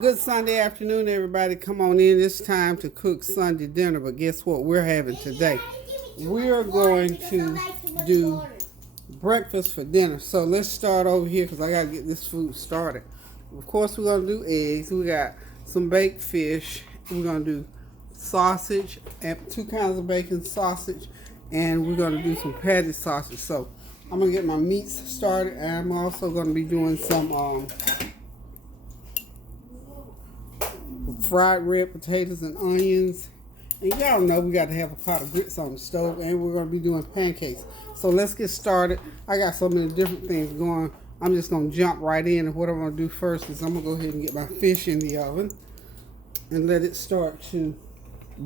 Good Sunday afternoon, everybody. Come on in. It's time to cook Sunday dinner. But guess what we're having today? We're going to do breakfast for dinner. So let's start over here because I got to get this food started. Of course, we're going to do eggs. We got some baked fish. We're going to do sausage, and 2 kinds of bacon, sausage, and we're going to do some patty sausage. So I'm going to get my meats started, and I'm also going to be doing some fried red potatoes and onions. And y'all know we got to have a pot of grits on the stove, and we're going to be doing pancakes. So let's get started. I got so many different things going. I'm just going to jump right in, and what I'm going to do first is I'm going to go ahead and get my fish in the oven and let it start to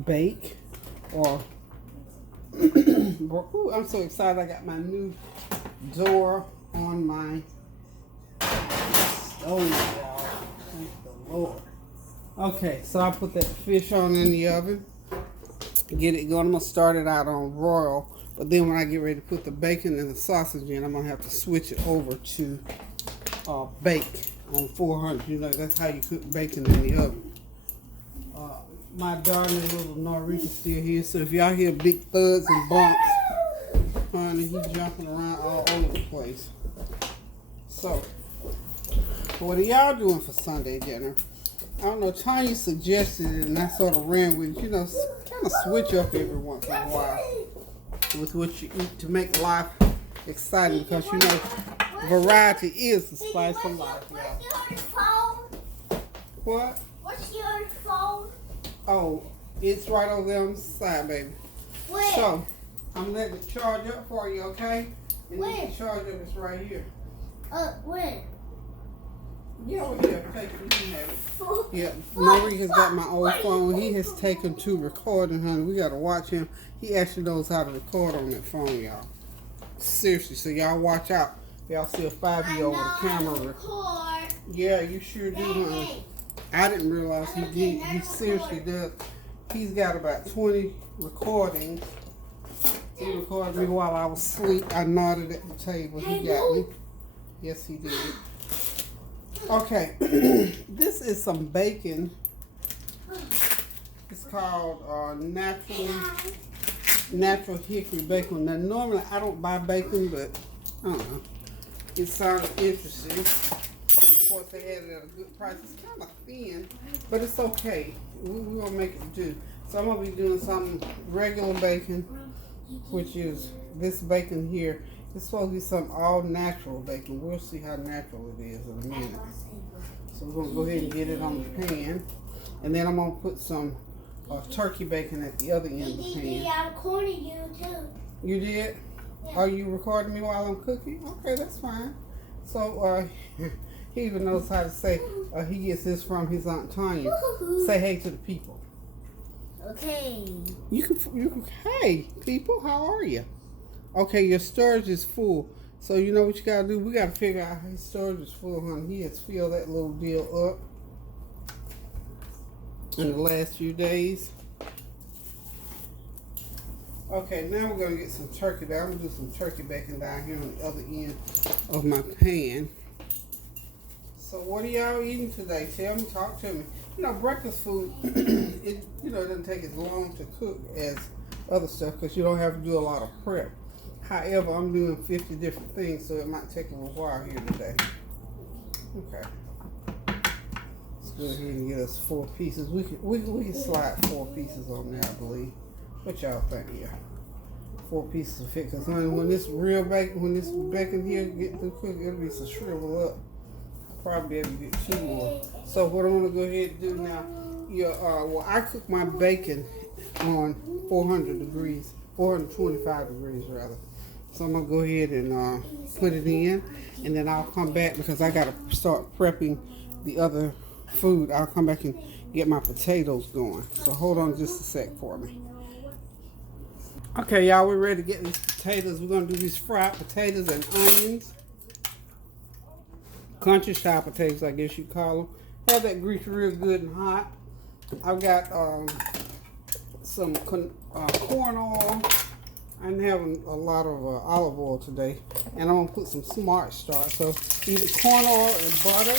bake. Or ooh, I'm so excited. I got my new door on my stove, y'all. Thank the Lord. Okay, so I put that fish on in the oven, get it going. I'm going to start it out on broil, but then when I get ready to put the bacon and the sausage in, I'm going to have to switch it over to bake on 400. You know, that's how you cook bacon in the oven. My darling little Norika's still here, so if y'all hear big thuds and bumps, honey, he's jumping around all over the place. So, what are y'all doing for Sunday dinner? I don't know, Tanya suggested it, and I sort of ran with it. You know, kind of switch up every once in a while with what you eat to make life exciting, because, you know, variety is the spice of life, y'all. What's your phone? What? What's your phone? Oh, it's right over there on the side, baby. Where? So, I'm letting it charge up for you, okay? And Where? you can charge up, it's right here. Where? Yeah, over here. Take it. You can have it. Yeah, Norika's got my old phone. He has taken to recording, honey. We got to watch him. He actually knows how to record on that phone, y'all. Seriously, so y'all watch out. Y'all see a 5-year-old with a camera. Record. Yeah, you sure do, honey. I didn't realize he did. He seriously does. He's got about 20 recordings. He recorded me while I was asleep. I nodded at the table. He got me. Yes, he did. Okay, this is some bacon. It's called natural hickory bacon. Now, normally I don't buy bacon, but I don't know. It sounded interesting. And of course, they had it at a good price. It's kind of thin, but it's okay. We're going to make it do. So I'm going to be doing some regular bacon, which is this bacon here. It's supposed to be some all-natural bacon. We'll see how natural it is in a minute. So we're going to go ahead and get it on the pan. And then I'm going to put some turkey bacon at the other end of the pan. I recorded you too. You did? Yeah. Are you recording me while I'm cooking? Okay, that's fine. So he even knows how to say he gets this from his Aunt Tanya. Say hey to the people. Okay. You can, hey, people, how are you? Okay, your storage is full. So you know what you gotta do? We gotta figure out his storage is full, honey. He has filled that little deal up in the last few days. Okay, now we're gonna get some turkey down. I'm gonna do some turkey bacon down here on the other end of my pan. So what are y'all eating today? Tell me, talk to me. You know, breakfast food, it doesn't take as long to cook as other stuff because you don't have to do a lot of prep. However, I'm doing 50 different things, so it might take a little while here today. Okay. Let's go ahead and get us 4 pieces. We can slide 4 pieces on there, I believe. What y'all think? Yeah. 4 pieces will fit. Because when this bacon here get through cooking, it'll be so shriveled up. I'll probably be able to get 2 more. So what I'm going to go ahead and do now, I cook my bacon on 400 degrees. 425 degrees rather. So I'm going to go ahead and put it in, and then I'll come back because I got to start prepping the other food. I'll come back and get my potatoes going. So hold on just a sec for me. Okay, y'all, we're ready to get these potatoes. We're going to do these fried potatoes and onions. Country style potatoes, I guess you call them. Have that grease real good and hot. I've got some corn oil. I'm having a lot of olive oil today, and I'm going to put some Smart Start. So either corn oil and butter,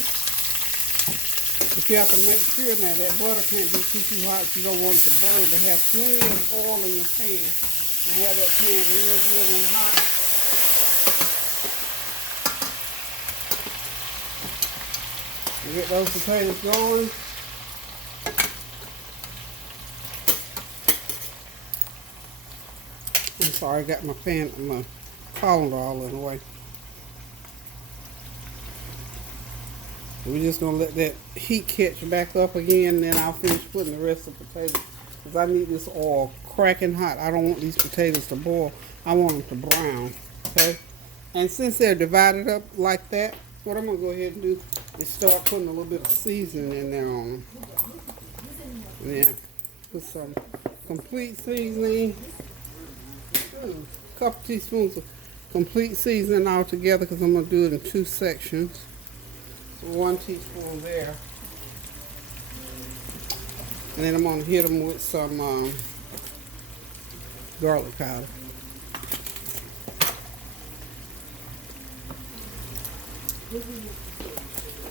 But you have to make sure now that butter can't be too hot. You don't want it to burn, but have plenty of oil in your pan. And have that pan real good and hot. You get those potatoes going. I'm sorry, I got my colander all in the way. We're just going to let that heat catch back up again, and then I'll finish putting the rest of the potatoes. Because I need this oil cracking hot. I don't want these potatoes to boil. I want them to brown. Okay? And since they're divided up like that, what I'm going to go ahead and do is start putting a little bit of seasoning in there on them. Yeah. Put some complete seasoning. A couple teaspoons of complete seasoning all together because I'm going to do it in 2 sections. 1 teaspoon there, and then I'm going to hit them with some garlic powder.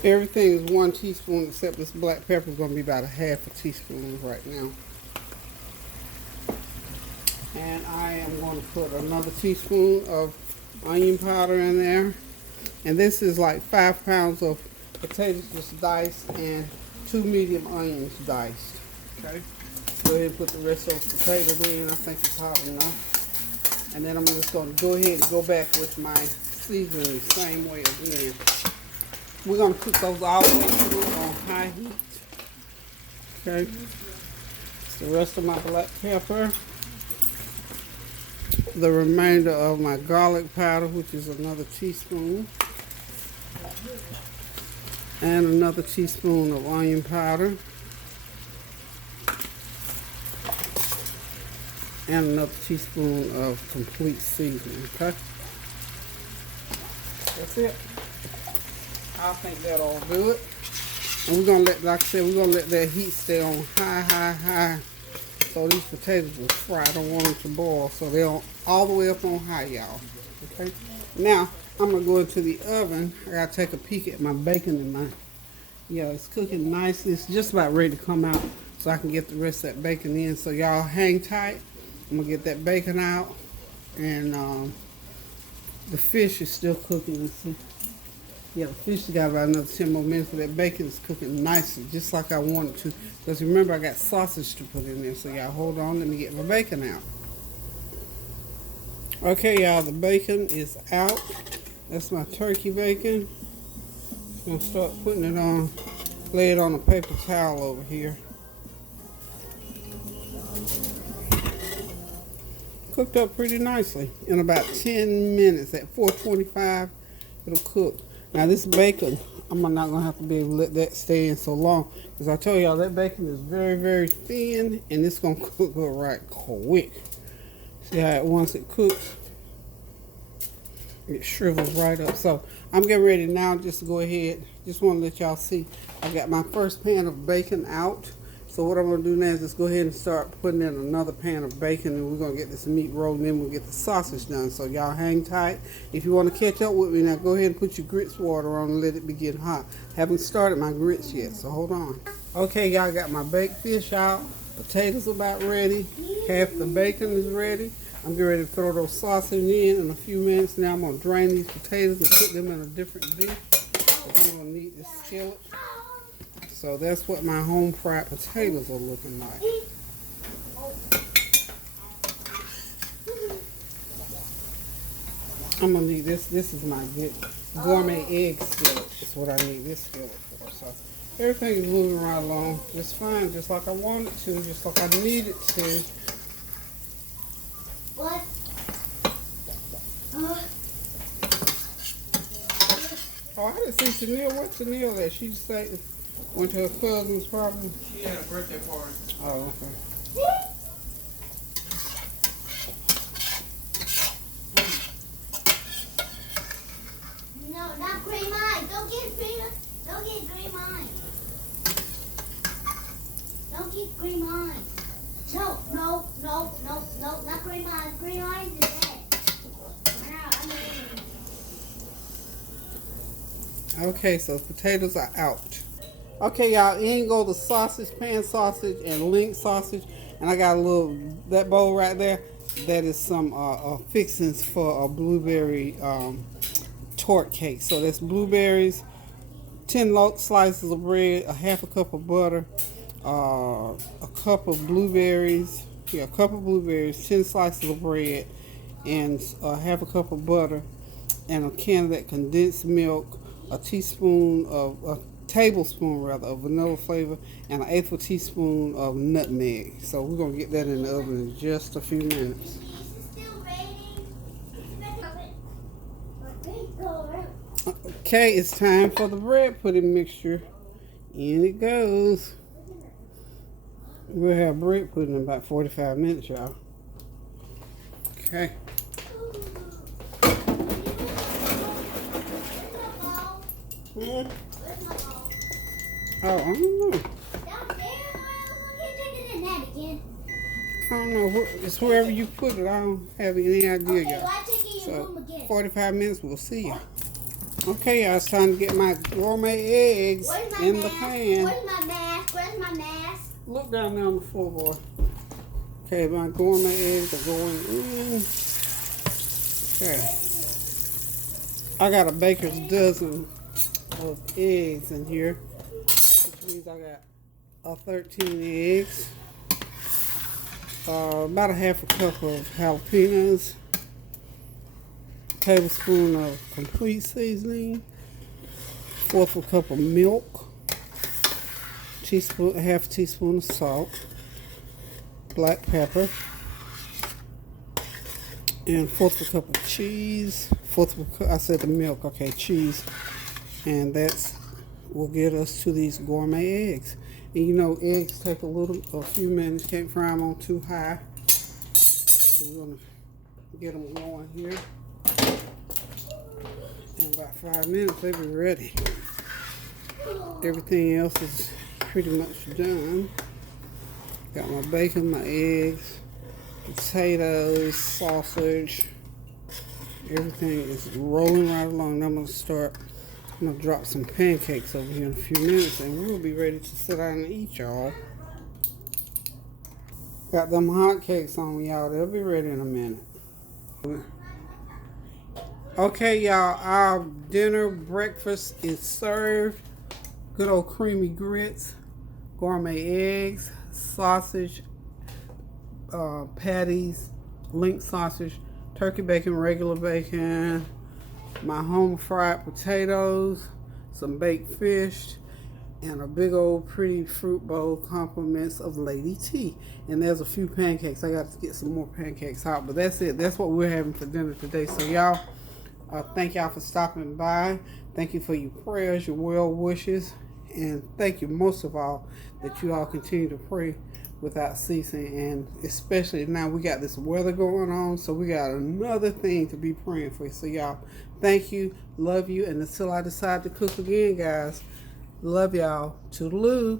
Everything is 1 teaspoon except this black pepper is going to be about a half a teaspoon right now. And I am going to put another teaspoon of onion powder in there. And this is like 5 pounds of potatoes just diced and 2 medium onions diced. Okay, go ahead and put the rest of those potatoes in. I think it's hot enough. And then I'm just going to go ahead and go back with my seasoning the same way again. We're going to cook those all the way through on high heat. Okay, it's the rest of my black pepper. The remainder of my garlic powder, which is another teaspoon. And another teaspoon of onion powder. And another teaspoon of complete seasoning, okay? That's it. I think that'll do it. And we're gonna let, like I said, we're gonna let that heat stay on high. So these potatoes will fry. I don't want them to boil, so they're all the way up on high, y'all. Okay? Now, I'm going to go into the oven. I got to take a peek at my bacon and my, it's cooking nicely. It's just about ready to come out so I can get the rest of that bacon in. So y'all hang tight. I'm going to get that bacon out. And the fish is still cooking. Let's see. Yeah, the fish has got about another 10 more minutes, but that bacon is cooking nicely, just like I want it to. Because remember, I got sausage to put in there, so y'all hold on, let me get my bacon out. Okay, y'all, the bacon is out. That's my turkey bacon. I'm going to start putting it on, lay it on a paper towel over here. Cooked up pretty nicely. In about 10 minutes, at 425, it'll cook. Now this bacon, I'm not going to have to be able to let that stay in so long. Because I told y'all that bacon is very, very thin. And it's going to cook right quick. See how once it cooks, it shrivels right up. So I'm getting ready now just to go ahead. Just want to let y'all see. I got my first pan of bacon out. So what I'm going to do now is just go ahead and start putting in another pan of bacon, and we're going to get this meat rolled, and then we'll get the sausage done. So y'all hang tight. If you want to catch up with me now, go ahead and put your grits water on and let it begin hot. Haven't started my grits yet, so hold on. Okay, y'all, got my baked fish out. Potatoes about ready. Half the bacon is ready. I'm getting ready to throw those sausage in a few minutes. Now I'm going to drain these potatoes and put them in a different dish. I'm going to need this skillet. So that's what my home fried potatoes are looking like. I'm going to need this. This is my good gourmet egg skillet. That's what I need this skillet for. So everything is moving right along just fine, just like I want it to, just like I need it to. What? Oh, I didn't see Chanel. What's Chanel at? She just said went to her cousin's probably. She had a birthday party. Oh, okay. No, not green eyes. Don't get green. Don't get green eyes. Don't get green eyes. No, not green eyes. Green eyes is dead. Okay, so potatoes are out. Okay, y'all, in go the sausage, pan sausage, and link sausage. And I got a little, that bowl right there, that is some fixings for a blueberry tort cake. So that's blueberries, 10 slices of bread, a half a cup of butter, a cup of blueberries, a cup of blueberries, 10 slices of bread, and half a cup of butter, and a can of that condensed milk, a tablespoon rather of vanilla flavor, and an eighth of a teaspoon of nutmeg. So we're gonna get that in the oven in just a few minutes. Okay, it's time for the bread pudding mixture. In it goes. We'll have bread pudding in about 45 minutes, y'all. Okay. Oh, I don't know. I don't know. It's wherever you put it. I don't have any idea, y'all. So, 45 minutes, we'll see you. Okay, y'all, it's time to get my gourmet eggs in the pan. Where's my mask? Where's my mask? Look down there on the floor, boy. Okay, my gourmet eggs are going in. Okay. I got a baker's dozen of eggs in here, which means I got 13 eggs, about a half a cup of jalapenos, a tablespoon of complete seasoning, fourth of a cup of milk, half a teaspoon of salt, black pepper, and fourth of a cup of cheese, I said the milk, okay, cheese. And that's will get us to these gourmet eggs. And you know, eggs take a few minutes. Can't fry them on too high. So we're gonna get them going here. In about 5 minutes, they'll be ready. Everything else is pretty much done. Got my bacon, my eggs, potatoes, sausage. Everything is rolling right along. I'm gonna drop some pancakes over here in a few minutes, and we'll be ready to sit down and eat, y'all. Got them hot cakes on, y'all. They'll be ready in a minute. Okay, y'all. Our dinner breakfast is served. Good old creamy grits, gourmet eggs, sausage, patties, link sausage, turkey bacon, regular bacon, my home fried potatoes, some baked fish, and a big old pretty fruit bowl, compliments of Lady T. And there's a few pancakes. I got to get some more pancakes out, but that's it. That's what we're having for dinner today. So y'all, thank y'all for stopping by. Thank you for your prayers, your well wishes, and thank you most of all that you all continue to pray without ceasing. And especially now we got this weather going on, so we got another thing to be praying for. So y'all, thank you, love you, and until I decide to cook again, guys, love y'all. Toodaloo.